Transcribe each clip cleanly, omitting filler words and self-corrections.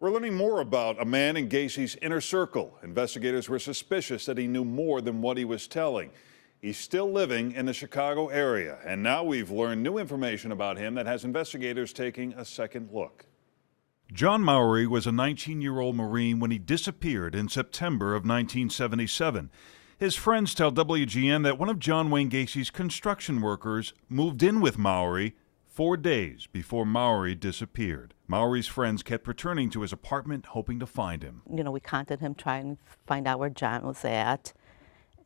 We're learning more about a man in Gacy's inner circle. Investigators were suspicious that he knew more than what he was telling. He's still living in the Chicago area, and now we've learned new information about him that has investigators taking a second look. John Mowry was a 19-year-old Marine when he disappeared in September of 1977. His friends tell WGN that one of John Wayne Gacy's construction workers moved in with Mowry 4 days before Mowry disappeared. Mowry's friends kept returning to his apartment hoping to find him. We contacted him trying to find out where John was at,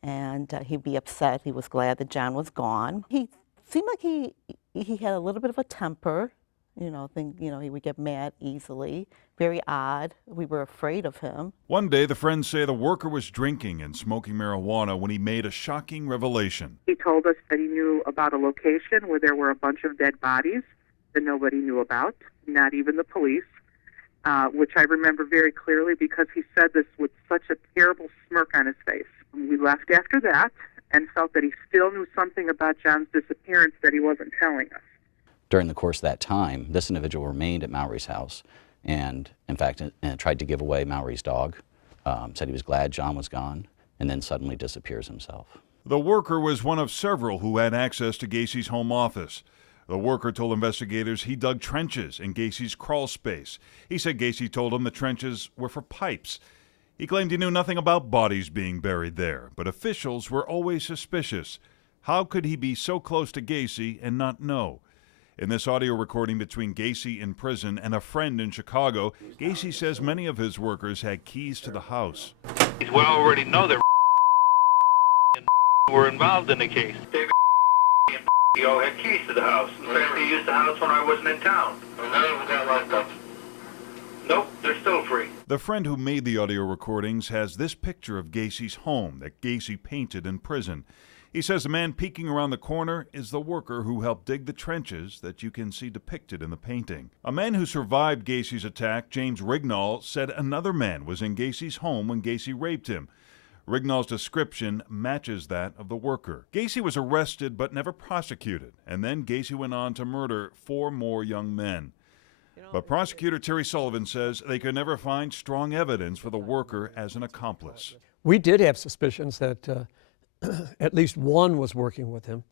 and he'd be upset. He was glad that John was gone. He seemed like he had a little bit of a temper, he would get mad easily. Very odd. We were afraid of him. One day, the friends say the worker was drinking and smoking marijuana when he made a shocking revelation. He told us that he knew about a location where there were a bunch of dead bodies that nobody knew about, not even the police, which I remember very clearly because he said this with such a terrible smirk on his face. We left after that and felt that he still knew something about John's disappearance that he wasn't telling us. During the course of that time, this individual remained at Mowry's house and, in fact, tried to give away Mowry's dog, said he was glad John was gone, and then suddenly disappears himself. The worker was one of several who had access to Gacy's home office. The worker told investigators he dug trenches in Gacy's crawl space. He said Gacy told him the trenches were for pipes. He claimed he knew nothing about bodies being buried there, but officials were always suspicious. How could he be so close to Gacy and not know? In this audio recording between Gacy in prison and a friend in Chicago, Gacy says many of his workers had keys to the house. We already know that were involved in the case. David and had keys to the house. In fact, they used the house when I wasn't in town. And none of them got locked up. Nope, they're still free. The friend who made the audio recordings has this picture of Gacy's home that Gacy painted in prison. He says the man peeking around the corner is the worker who helped dig the trenches that you can see depicted in the painting. A man who survived Gacy's attack, James Rignall, said another man was in Gacy's home when Gacy raped him. Rignall's description matches that of the worker. Gacy was arrested but never prosecuted, and then Gacy went on to murder 4 more young men. But prosecutor Terry Sullivan says they could never find strong evidence for the worker as an accomplice. We did have suspicions that at least one was working with him.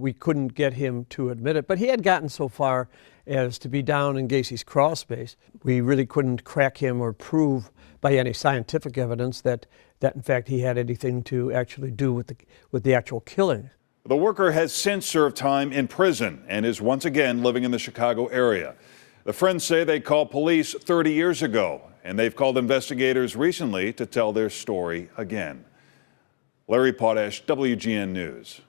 We couldn't get him to admit it, but he had gotten so far as to be down in Gacy's crawl space. We really couldn't crack him or prove by any scientific evidence that in fact he had anything to actually do with the actual killing. The worker has since served time in prison and is once again living in the Chicago area. The friends say they called police 30 years ago, and they've called investigators recently to tell their story again. Larry Potash, WGN News.